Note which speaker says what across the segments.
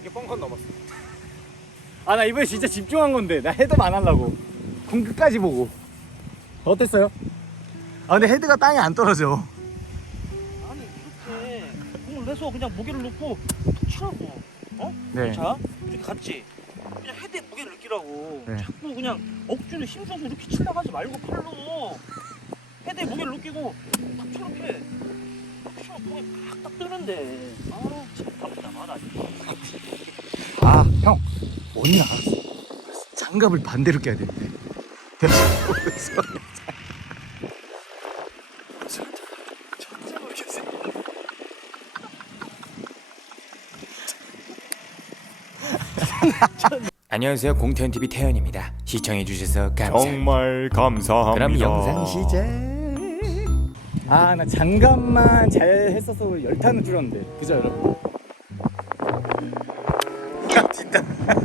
Speaker 1: 없게 뻥컨 넘었어.
Speaker 2: 아 나 이번에 진짜 집중한 건데. 나 헤드만 안 하려고. 공 끝까지 보고. 어땠어요? 아 근데 헤드가 땅에 안 떨어져.
Speaker 3: 아니 이렇게 공을 내서 그냥 무게를 놓고 툭 치라고. 어?
Speaker 2: 네.
Speaker 3: 자 이렇게 갔지? 그냥 헤드에 무게를 느끼라고.
Speaker 2: 네.
Speaker 3: 자꾸 그냥 억지로 힘줘서 이렇게 치려고 하지 말고 팔로. 헤드에 무게를 느끼고 탁 저렇게 탁 치면 공이 팍딱 뜨는데. 아우 참. 답답하다
Speaker 2: 아 형. 언니 알았어? 장갑을 반대로 껴야 되는데. 됐어
Speaker 4: 안녕하세요. 공태현TV 태현입니다. 시청해주셔서 감사합니다.
Speaker 1: 정말 감사합니다.
Speaker 4: 그럼 영상 시작.
Speaker 2: 아 나 장갑만 잘 했어서 열탄은 줄였는데. 그죠 여러분? 야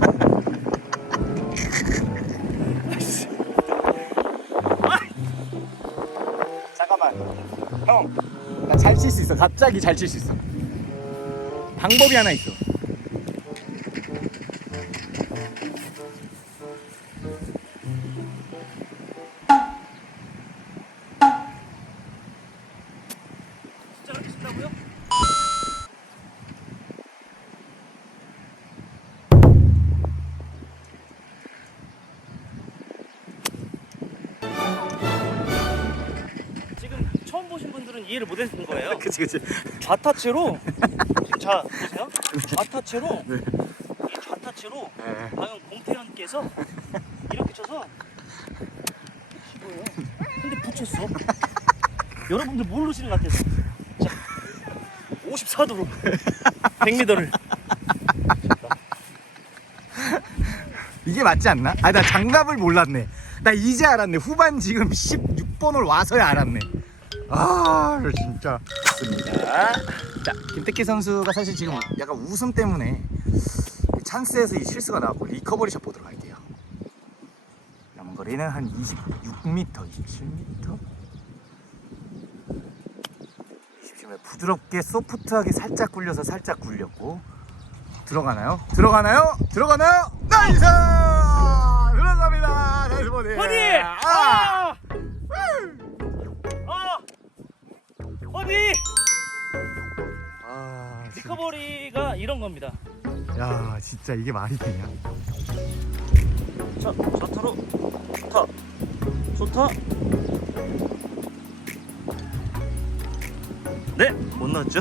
Speaker 2: 진짜 잠깐만. 형 나 잘 칠 수 있어. 갑자기 잘 칠 수 있어. 방법이 하나 있어.
Speaker 3: 진짜 이렇게 친다고요? 이해를 못 했을 거예요.
Speaker 2: 그치 그치
Speaker 3: 좌타체로 지금 자 보세요. 좌타체로
Speaker 2: 네.
Speaker 3: 이 좌타체로
Speaker 2: 네.
Speaker 3: 방금 공태현께서 이렇게 쳐서 치고요. 근데 붙였어. 여러분들 모르시는 것 같아서. 자, 54도로 100m를.
Speaker 2: 이게 맞지 않나? 아 나 장갑을 몰랐네 나 이제 알았네 후반 지금 16번을 와서야 알았네 아 진짜 좋습니다 자 김태기 선수가 사실 지금 약간 웃음 때문에 찬스에서 이 실수가 나왔고 리커버리 샷 보도록 할게요 남은 거리는 한 26m 27m 27m 부드럽게 소프트하게 살짝 굴려서 살짝 굴렸고 들어가나요? 들어가나요? 들어가나요? 나이스!
Speaker 3: 겁니다.
Speaker 2: 야, 진짜 이게 말이 되냐?
Speaker 3: 자, 좌타로 좋다. 좋다. 네, 못 넣었죠?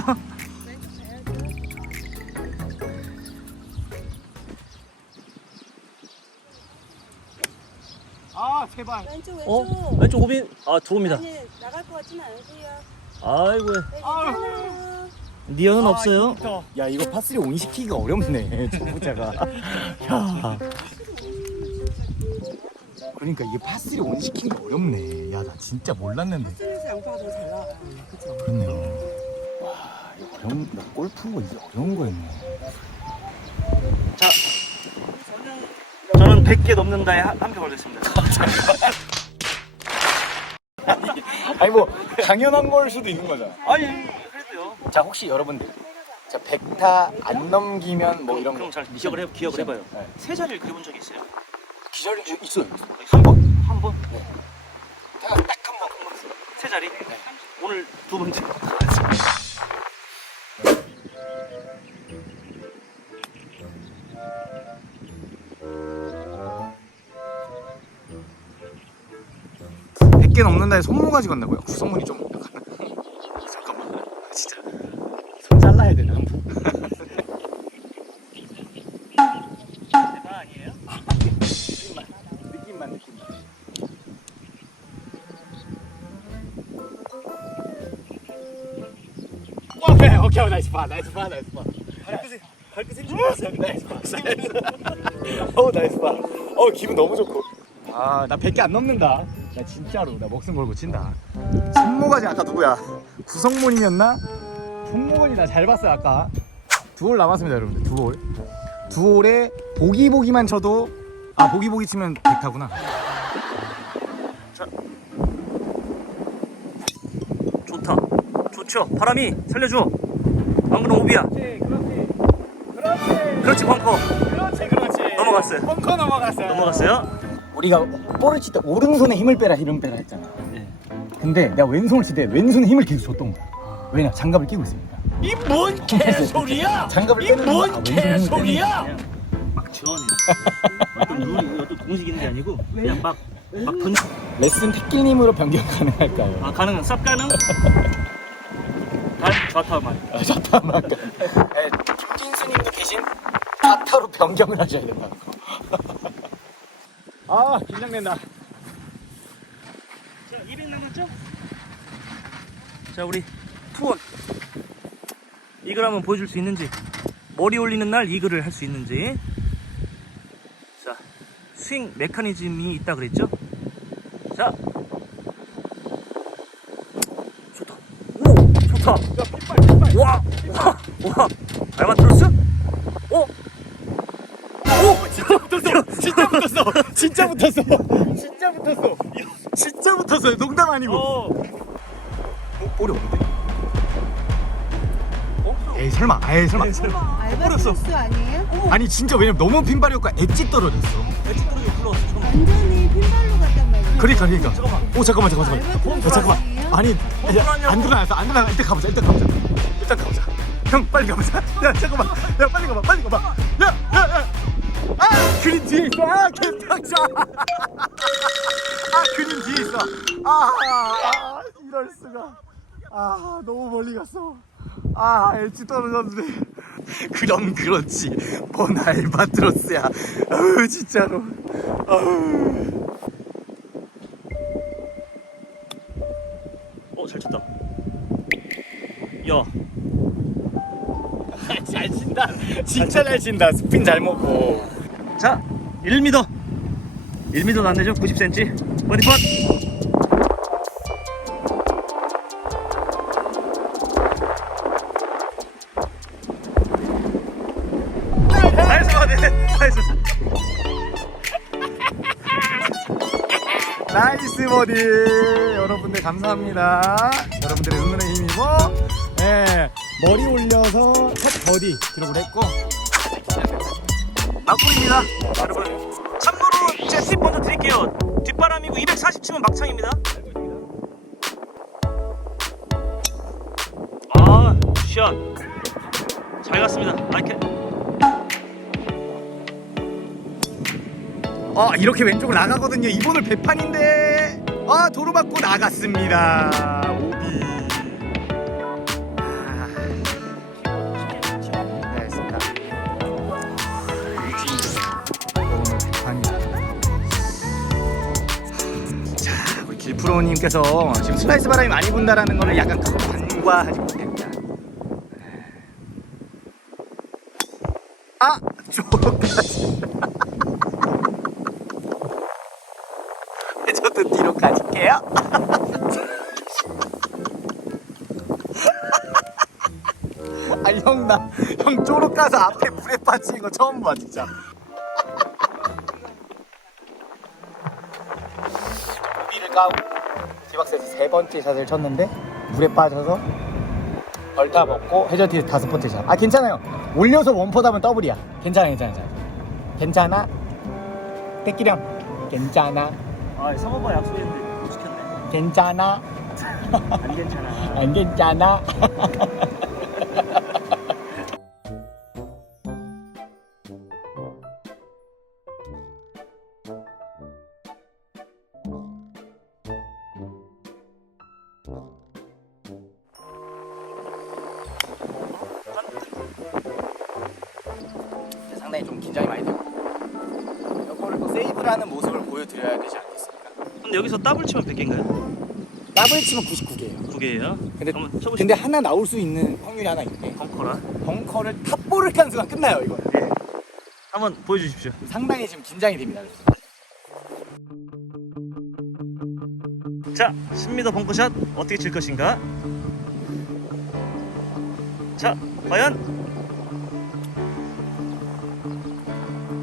Speaker 2: 아, 제발.
Speaker 5: 왼쪽 왼쪽.
Speaker 3: 어? 왼쪽 오빈 아 들어옵니다.
Speaker 5: 아니 나갈 것 같진 않으세요.
Speaker 3: 아이고,
Speaker 5: 네, 괜찮아요.
Speaker 3: 니언은 없어요.
Speaker 2: 야, 이거 파3 온 시키기가 어렵네. 초보자가. 야. 그러니까 이게 파3 온 시키기가 어렵네. 야, 나 진짜 몰랐는데.
Speaker 5: 스트레스 양파가 더 잘 나가. 그죠?
Speaker 2: 그렇네요. 와, 이거 어려운, 나 골프가 이게 어려운 거였네.
Speaker 3: 자, 저는 100개 넘는다에 한표 걸렸습니다.
Speaker 2: 아니, 뭐, 당연한 걸 수도 있는 거잖아.
Speaker 3: 아니.
Speaker 2: 자 혹시 여러분들 자 100타 안 넘기면 뭐 이런
Speaker 3: 그럼
Speaker 2: 거
Speaker 3: 잘 기억을 해 기억을 해봐요.
Speaker 2: 네.
Speaker 3: 세 자리를 그려본 적이 있어요?
Speaker 2: 기절이 있어요
Speaker 3: 한 번? 한 번?
Speaker 2: 딱한 번
Speaker 3: 세 자리? 오늘 두 번째.
Speaker 2: 한 100개 넘는다에 손모가지 건다고요? 구성문이 좀 약간 오케이 오케이 나이스 파 나이스 파 나이스 파.
Speaker 3: 발끝에 발끝에 힘주셨어요.
Speaker 2: 나이스 파 나이스 어 나이스 파어 기분 너무 좋고. 아나 100개 안 넘는다. 나 진짜로 나 목숨 걸고 친다. 손모가지 아까 누구야? 구성문이었나? 손모가지 나잘 봤어요 아까. 두홀 남았습니다 여러분들. 두홀 두 홀에 보기 보기만 쳐도 아 보기 보기 치면 100타구나
Speaker 3: 좋다. 좋죠. 바람이 살려줘. 방금 오비야.
Speaker 2: 그렇지 그렇지 그렇지
Speaker 3: 그렇지 벙커
Speaker 2: 그렇지 그렇지
Speaker 3: 넘어갔어요.
Speaker 2: 벙커 넘어갔어요
Speaker 3: 넘어갔어요
Speaker 2: 우리가 볼을 칠 때 오른손에 힘을 빼라 힘을 빼라 했잖아
Speaker 3: 네.
Speaker 2: 근데 내가 왼손을 칠 때 왼손에 힘을 계속 줬던 거야 왜냐 장갑을 끼고 있으니까
Speaker 3: 이 뭔 개소리야
Speaker 2: 장갑을 거야. 아.
Speaker 3: 막 지원해 어떤 룰이 어떤 공식 있는 게 아니고 그냥 막막 던...
Speaker 2: 레슨 택길님으로 변경 가능할까요?
Speaker 3: 아 가능은 쌉 가능 달 좌타만
Speaker 2: 아, 잠깐만. 네, 김진수님도 계신 타타로 변경을 하셔야 된다는 거. 아, 긴장된다.
Speaker 3: 자 200 남았죠? 자 우리 투원 이글 한번 보여줄 수 있는지 머리 올리는 날 이글을 할 수 있는지 자 스윙 메커니즘이 있다 그랬죠? 자 좋다 오 좋다 와, 와, 와, 알바 들었어? 어? 오, 진짜 붙었어,
Speaker 2: 진짜 붙었어. 진짜 붙었어. 진짜 붙었어. 진짜 붙었어요. 농담 아니고.
Speaker 3: 어,
Speaker 2: 어, 볼이 없는데? 에이 설마, 에이 설마.
Speaker 5: 알바트로스 아니에요?
Speaker 2: 아니 진짜 왜냐면 너무 빈발이었고 엣지 떨어졌어.
Speaker 3: 엣지 떨어져 굴러왔어.
Speaker 5: 완전히 핀발로 갔단 말이에요.
Speaker 2: 그러니까 그러니까.
Speaker 3: 잠깐만.
Speaker 2: 오 잠깐만 잠깐만 잠깐만. 어, 잠깐만. 아니 야, 안 들어놨어 안 들어놨어. 일단 가보자 일단 가보자. 일단 가보자. 형 빨리 가보자. 야 잠깐만. 야 빨리 가봐 빨리 가봐. 야야 야. 아 그린 뒤에 있어. 아 개빡쳐. 아 그린 뒤에 있어. 아, 아 이럴 수가. 아 너무 멀리 갔어. 아 엣지 떨어졌는데. 그럼 그렇지. 뭔 알바트로스야. 아우 진짜로. 아우.
Speaker 3: 야,
Speaker 2: 잘 친다. 진짜 잘 친다. 스핀 잘 먹고.
Speaker 3: 자, 1m. 1m도 안 되죠? 90cm. 버디 펀. 나이스 버디. 나이스.
Speaker 2: 나이스 버디. 여러분들 감사합니다. 여러분들의 힘입어. 예. 머리 올려서 첫 버디 기록을 했고.
Speaker 3: 막불입니다. 여러분. 참고로 제팁 먼저 드릴게요. 뒷바람이고 240 치면 막창입니다. 아, 샷. 잘 갔습니다. 라이켓.
Speaker 2: 어 이렇게 왼쪽으로 나가거든요. 이번을 배판인데. 아 도로 받고 나갔습니다. 프로님께서 지금 슬라이스 바람이 많이 분다라는 거를 약간 간과하지 못했다. 아, 저까지. 저도 뒤로 가질게요. 아, 형, 나, 형 쪼록 가서 앞에 물에 빠지는 거 처음 봐, 진짜. 까고 디박스에서 세 번째 샷을 쳤는데 물에 빠져서 벌타 먹고 해저티 다섯 번째 샷. 아 괜찮아요. 올려서 원퍼 하면 더블이야. 괜찮아 괜찮아 괜찮아. 괜찮아. 떼끼령 괜찮아.
Speaker 3: 아, 성호가 약속했는데 못 지켰네.
Speaker 2: 괜찮아.
Speaker 3: 안 괜찮아.
Speaker 2: 안 괜찮아. 세이브라는 모습을 보여드려야 되지 않겠습니까?
Speaker 3: 근데 여기서 더블 치면 100개인가요?
Speaker 2: 더블 치면 99개예요.
Speaker 3: 두 개예요.
Speaker 2: 근데
Speaker 3: 한번 쳐보시죠.
Speaker 2: 근데 하나 나올 수 있는 확률이 하나 있네.
Speaker 3: 벙커라.
Speaker 2: 벙커를 탑볼을 깐 순간 끝나요 이거. 는
Speaker 3: 한번 보여주십시오.
Speaker 2: 상당히 지금 긴장이 됩니다.
Speaker 3: 자, 10m 벙커샷 어떻게 칠 것인가? 자, 과연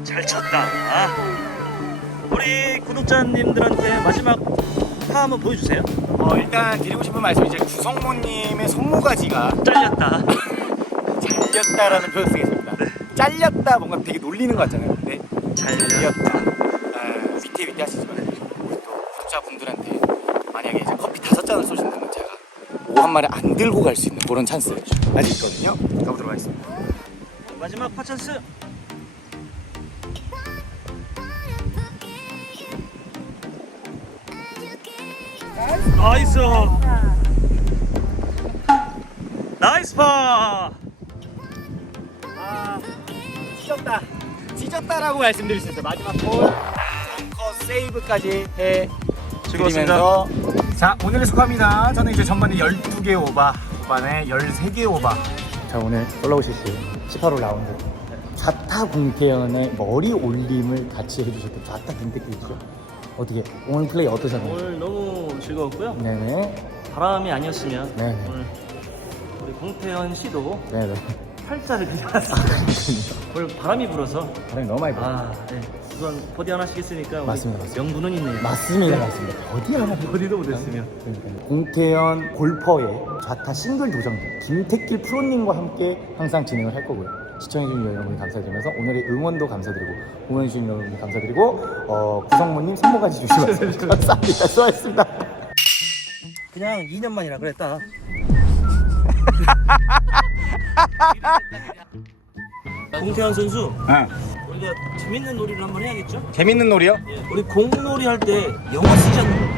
Speaker 3: 잘 쳤다. 우리 구독자님들한테 마지막 파 한번 보여주세요.
Speaker 2: 어, 일단 드리고 싶은 말씀 이제 구성모님의 손모가지가
Speaker 3: 잘렸다.
Speaker 2: 잘렸다라는 표현 쓰겠습니다. 잘렸다 뭔가 되게 놀리는 것 같잖아요. 근데
Speaker 3: 잘렸다.
Speaker 2: 아, 위태 위태 하시지 말고 우리 또 구독자분들한테 만약에 이제 커피 다섯 잔을 쏘신다면 제가 오한 마리 안 들고 갈 수 있는 그런 찬스 아직 있거든요. 가보도록 하겠습니다.
Speaker 3: 마지막 파 찬스. 나이스. 나이스 파.
Speaker 2: 아, 찢었다. 찢었다라고 말씀드릴 수 있어요. 마지막 볼 벙커 세이브까지 해
Speaker 3: 즐거웠습니다.
Speaker 2: 자 오늘의 스코어입니다. 저는 이제 전반에 12개 오바, 후반에 13개 오바. 자 오늘 올라오실게요. 18홀 라운드. 좌타 공태연의 머리 올림을 같이 해주셨던 좌타 김태길이죠. 어떻게 오늘 플레이 어떠셨나요?
Speaker 3: 오늘 너무 즐거웠고요.
Speaker 2: 네네.
Speaker 3: 바람이 아니었으면
Speaker 2: 네.
Speaker 3: 오늘 우리 공태현 씨도
Speaker 2: 네네.
Speaker 3: 팔자를 되지 않았습니다. 오늘 바람이 불어서
Speaker 2: 바람이 너무 많이 불어 요.
Speaker 3: 아, 네. 우선 버디 하나씩 했으니까 우리
Speaker 2: 맞습니다, 맞습니다.
Speaker 3: 명분은 있네요.
Speaker 2: 맞습니다, 맞습니다. 어디 하나
Speaker 3: 버디도 못했으면.
Speaker 2: 그러니까요. 공태현 골퍼의 좌타 싱글 도전기 김태길 프로님과 함께 항상 진행을 할 거고요. 시청해주신 여러분 감사드리면서 오늘의 응원도 감사드리고 응원해주신 여러분 감사드리고 어, 구성모님 선물까지 주시면서 감사합니다. 수고하셨습니다.
Speaker 3: 그냥 2년 만이라 그랬다. 공태현 선수, 우리가 재밌는 놀이를 한번 해야겠죠?
Speaker 2: 재밌는 놀이요?
Speaker 3: 우리 공놀이 할 때 영어 쓰지 않는 겁니다.